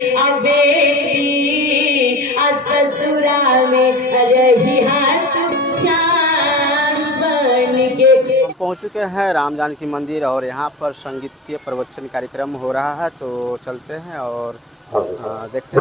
बेटी ससुरा में रही हाथ बन के। हम पहुंच चुके हैं राम जानकी मंदिर और यहाँ पर संगीत प्रवचन कार्यक्रम हो रहा है, तो चलते हैं और देखते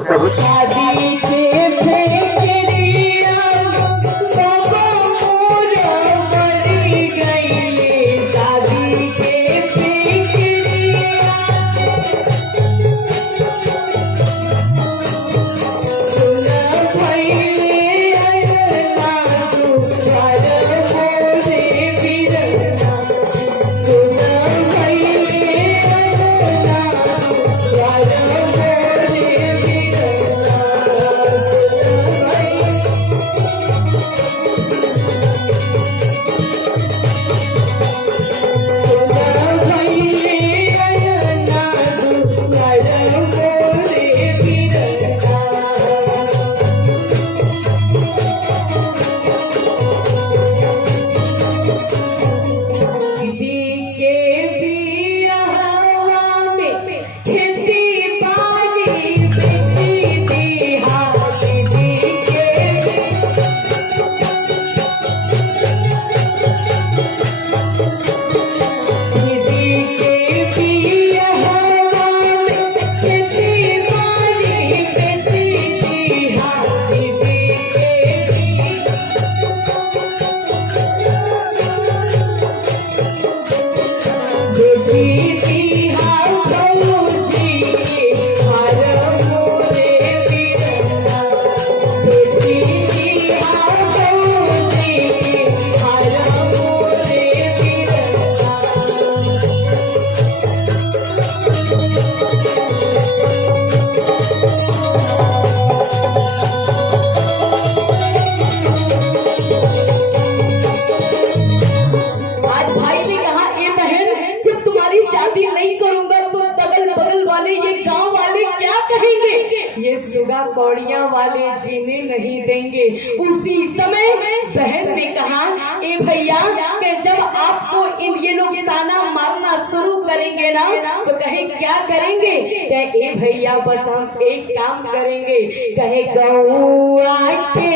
कौड़ियां वाले जीने नहीं देंगे। उसी समय बहन ने कहा, ए भैया कि जब आपको ये लोग ताना मारना शुरू करेंगे ना तो कहे क्या करेंगे? कहे ए भैया बस हम एक काम करेंगे, कहे गौआ के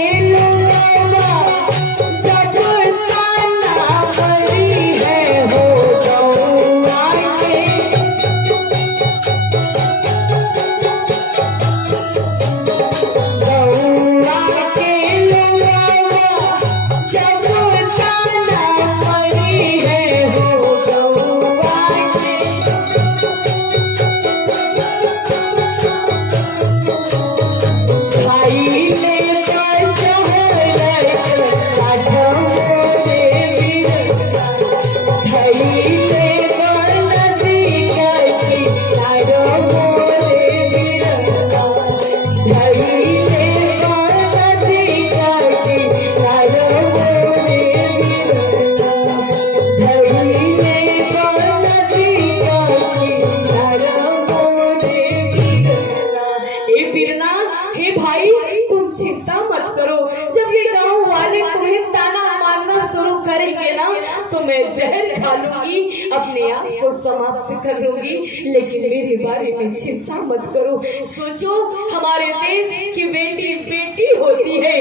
अपने आप को समाप्त कर लूंगी, लेकिन मेरे बारे में चिंता मत करो। सोचो हमारे देश की बेटी बेटी होती है,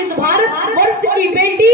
इस भारत वर्ष की बेटी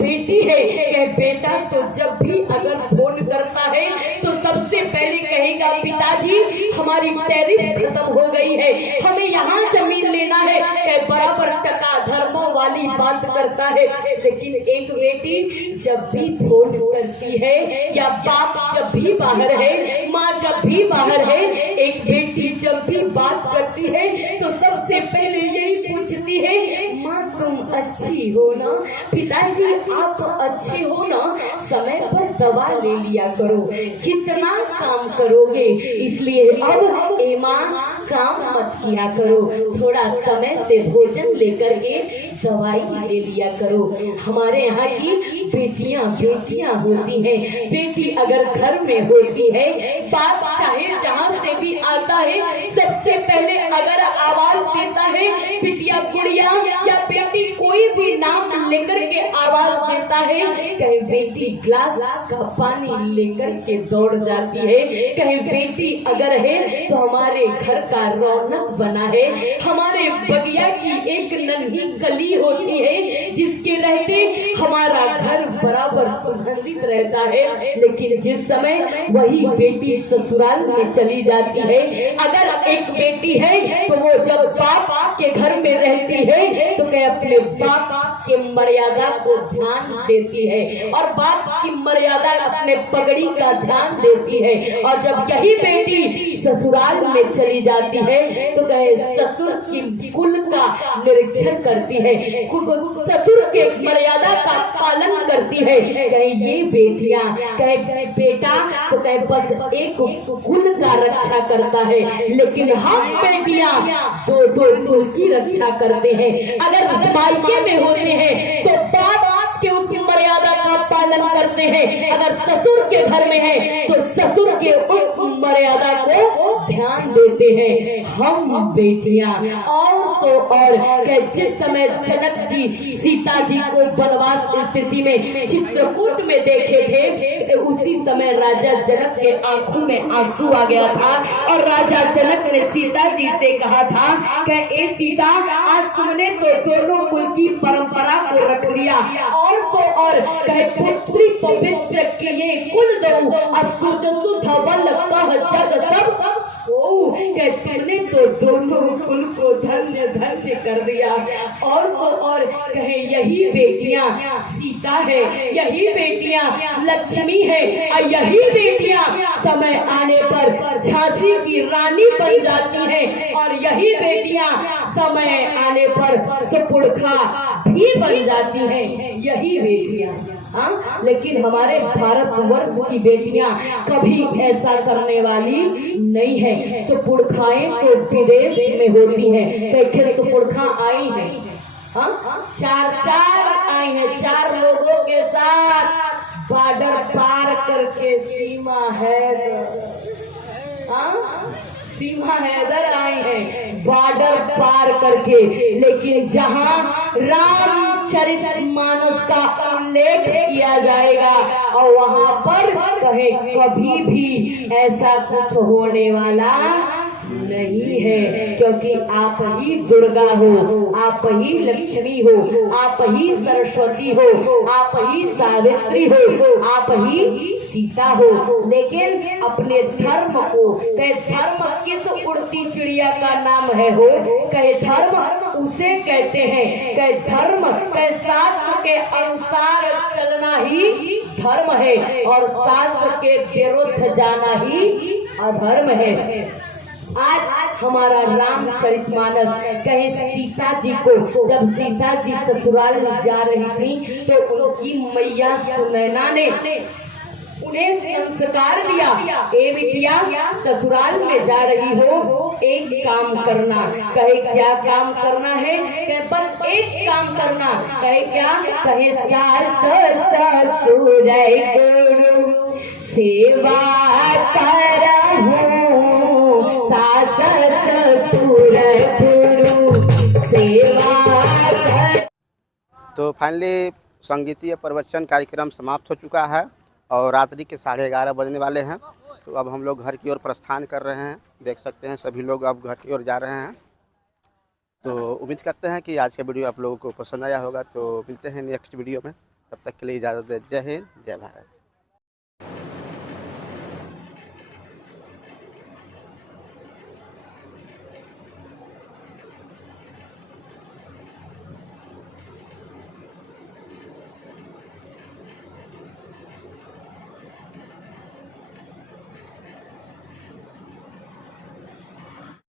बेटी है। बेटा तो जब भी अगर फोन करता है तो सबसे पहले कहेगा पिताजी हमारी टैरिफ खत्म हो गई है, हमें यहाँ जमीन लेना है। बराबर टका धर्मों वाली बात करता है। लेकिन एक बेटी जब भी फोन करती है या बाप जब भी बाहर है, माँ जब भी बाहर है, एक बेटी जब भी बात करती है तो सबसे पहले यही पूछती है, माँ तुम अच्छी हो ना? पिताजी आप अच्छे हो ना? समय पर दवा ले लिया करो, कितना काम करोगे, इसलिए अब ए माँ काम मत किया करो, थोड़ा समय से भोजन लेकर के दवाई ले लिया करो। हमारे यहाँ की बेटियां बेटियां होती हैं। बेटी अगर घर में होती है, बाप चाहे जहाँ से भी आता है सबसे पहले अगर आवाज देता है बिटिया गुड़िया या बेटी कोई भी नाम लेकर के आवाज देता है, कहीं बेटी ग्लास का पानी लेकर के दौड़ जाती है। कहीं बेटी अगर है तो हमारे घर का रौनक बना है। हमारे बगिया की एक नन्ही कली होती है जिसके रहते हमारा घर बराबर सुगंधित रहता है। लेकिन जिस समय वही बेटी ससुराल में चली जाती है, अगर एक बेटी है तो वो जब बाप के घर में रहती है तो क्या अपने बाप के मर्यादा को ध्यान देती है और बाप की मर्यादा अपने पगड़ी का ध्यान देती है। और जब यही बेटी ससुराल में चली जाती है तो कहे ससुर की कुल का निरीक्षण करती है, ससुर के मर्यादा का पालन करती है। कहे ये बेटियां, कहे बेटा तो कहे बस एक कुल का रक्षा करता है, लेकिन हम बेटियां दो दो कुल की रक्षा करते हैं। अगर मायके में होते हैं तो बाप के उस मर्यादा का पालन करते हैं, अगर ससुर के घर में है तो ससुर के उस मर्यादा को ध्यान देते हैं। हम बेटियां और तो और जिस समय जनक जी सीता जी को वनवास स्थिति में चित्रकूट में देखे थे, उसी समय राजा जनक के आंखों में आंसू आ गया था और राजा जनक ने सीता जी से कहा था कि ए सीता, आज तुमने तो दोनों कुल की परंपरा को रख लिया और तो और कहे पुत्री पवित्र किए कुल दो और सुजसु धवल कह जग सब तुमने तो दोनों कुल को धन्य धन्य कर दिया। और तो और कहे यही बेटियां सीता है, यही बेटियां लक्ष्मी है और यही बेटियां समय आने पर झांसी की रानी बन जाती है और यही बेटियां समय आने पर सुपुर्खा भी बन जाती है। यही बेटियां हाँ, लेकिन हमारे भारतवर्ष की बेटियां कभी ऐसा करने वाली नहीं है। सुपुर्खाएं तो विदेश में होती हैं, देखे सुपुर्खा आई है हाँ, चार आई है, 4 लोगों के साथ बॉर्डर पार करके सीमा हैदर आई है बॉर्डर पार करके। लेकिन जहां रामचरितमानस का उल्लेख किया जाएगा और वहां पर कहे कभी भी ऐसा कुछ होने वाला नहीं है, क्योंकि आप ही दुर्गा हो, आप ही लक्ष्मी हो, आप ही सरस्वती हो, आप ही सावित्री हो, आप ही सीता हो। लेकिन अपने धर्म को कहे धर्म किस उड़ती चिड़िया का नाम है हो, कहे धर्म उसे कहते हैं, कहे धर्म कहे शास्त्र के अनुसार चलना ही धर्म है और शास्त्र के विरुद्ध जाना ही अधर्म है। आज हमारा रामचरितमानस कहे सीता जी को, जब सीता जी ससुराल जा रही थी तो उनकी मैया सुनैना ने उन्हें संस्कार दिया, ए बिटिया ससुराल में जा रही हो, एक काम करना। कहे क्या काम करना है, कहे बस एक काम करना। कहे क्या, कहे सास ससुर गुरु सेवा करहूं, सास ससुर गुरु सेवा कर। तो फाइनली संगीतीय प्रवचन कार्यक्रम समाप्त हो चुका है और रात्रि के 11:30 बजने वाले हैं। तो अब हम लोग घर की ओर प्रस्थान कर रहे हैं। देख सकते हैं सभी लोग अब घर की ओर जा रहे हैं। तो उम्मीद करते हैं कि आज का वीडियो आप लोगों को पसंद आया होगा। तो मिलते हैं नेक्स्ट वीडियो में, तब तक के लिए इजाज़त दें। जय हिंद, जय भारत।